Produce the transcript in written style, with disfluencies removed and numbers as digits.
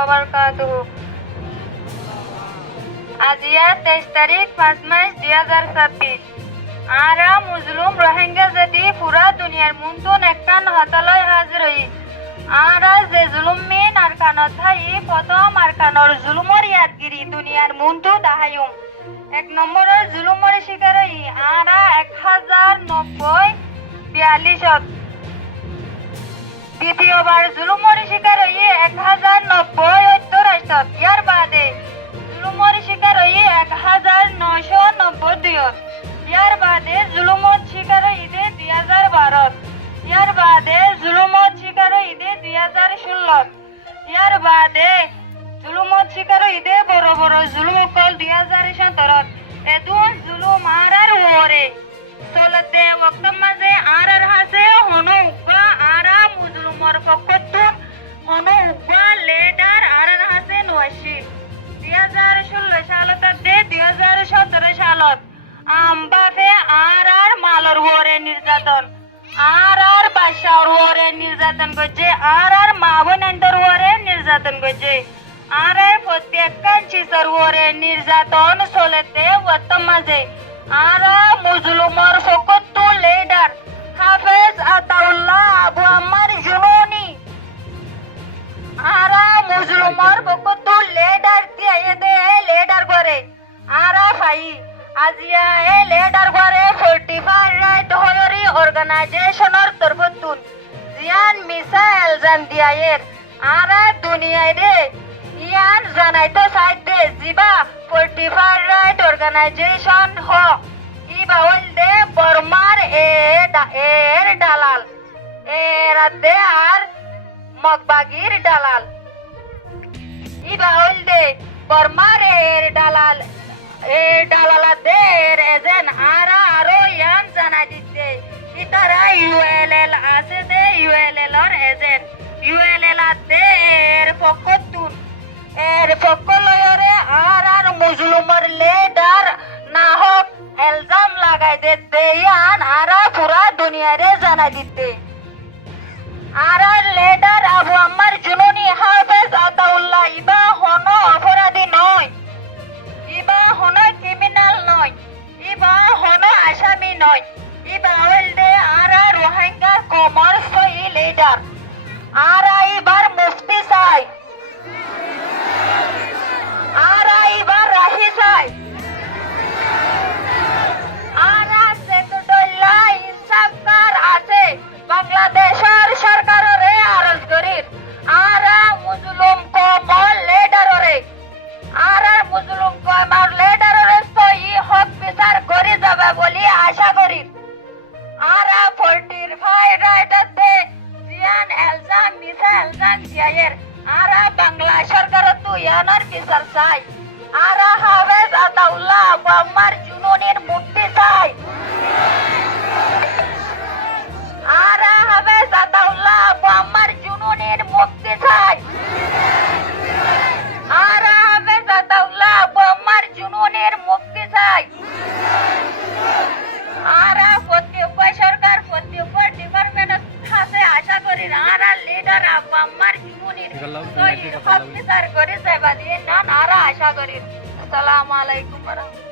ওয়াবারাকাতুহু। আজিয়া 23 তারিখ 5 মাস 2026। আরা মুজলুম রোহিঙ্গা জাতি পুরা দুনিয়ার মুন্তুন একখান হতালয় হাজির হই। আরা যে জুলুমিন আরকানত থাই প্রথম আরকানর জুলুমর ইয়াদগিরি দুনিয়ার মুন্তু দাহায়ুম। 1 নম্বরের জুলুমর শিকার হই আরা 1090-42। দ্বিতীয়বার জুলুমর শিকার হই 1090-84। ইয়ার বাদে জুলুমর শিকার হই 1992। ইয়ার বাদে জুলুমত শিকার হইতে 2012। ইয়ার বাদে জুলুমত শিকার হইতে 2016। ইয়ার বাদে জুলুমত শিকার হইতে বড় বড় জুলুমকল 2017। এদুন জুলুম আরার ওরে চলতে ওক্ত মাঝে আরার হাসে হনো উগ্বা আরা মুজলুমর পক্ষতুন হনো উগ্বা লেডার আরার হাসে নওয়াশি। 2016 সালত 2017 সালত আমবাফে আর মালর ওরে নির্যাতন আর বাসার ওরে নির্যাতন করছে আর মা বোনের ওরে নির্যাতন করছে আর প্রত্যেকখান শিশুর ওরে নির্যাতন চলেতে বর্তমানে আর মুজলুমর ফকতু লিডার হাফেজ আতাউল্লাহ আবু আম্মার জুনুনি আর মুজলুমর ফকতু লিডার দিয়ে লিডার করে আর ভাই আজিয়া এ লিডার করে 45 রাইট হয়রি অর্গানাইজেশনের তরফতুন জিয়ান মিসাইল জান দিয়ায়ের আর দুনিয়ায় রে ইয়ান জানাইতো সাইতে জিবা 45 রাইট অর্গানাইজেশন হ ইবা হলদে বর্মার এর দালাল এরাতে আর মগবাগির দালাল ইবা হলদে বর্মার এর দালাল ডালালাদের এজেন্ট আরো ইয়ান জানা দিচ্ছে ইতারা ইউএলএল আছে দে ইউএলএল এর এজেন্ট ইউএলএল আছে এর পক্ষতুন এর পক্ষ লয়রে আর মুজলুমর লিডার না হোক ইলজাম লাগাই দে ইয়ান আরা পুরা দুনিয়ারে জানা দিতে আর লিডার আবু আম্মার জুনুনি হাফেজ আতাউল্লাহ ইবা হনো অপরাধী নয় ইবা হনো ক্রিমিনাল নয় ইবা হনো আসামি নয় ইবা হলদে আরা রোহিঙ্গা কমার্স লিডার আরা ইবার মুফতি চাই আরা ইবার রাহি চাই আরা সেতুল্লাহ ইনসাফকার আছে বাংলাদেশের সরকারের আরজ করির আরা মুজলুম কমল লিডারে আর মুজলুম কমার লিডারের সই হক বিচার করে যাবে বলি আশা করি আর 45 রাইটাতে জিয়ান এলজাম মিসাইল জান জিয়ায়ের আর বাংলা সরকার তো ইয়ানার বিচার চাই আর হাফেজ আতাউল্লাহ আবু আম্মার জুনুনির মুক্তি চাই আর হাফেজ আতাউল্লাহ আবু আম্মার জুনুনির মুক্তি চাই আর হাফেজ আতাউল্লাহ আবু আম্মার জুনুনির মুক্তি চাই আর প্রত্যেক সরকার প্রত্যেক ডিপার্টমেন্ট আছে আশা করি আর লিডার আবু আম্মার জুনুনির সই হক বিচার করে যাবা দিয়ে না আর আশা করি। আসসালামু আলাইকুম ওয়া রাহমাতুল্লাহ।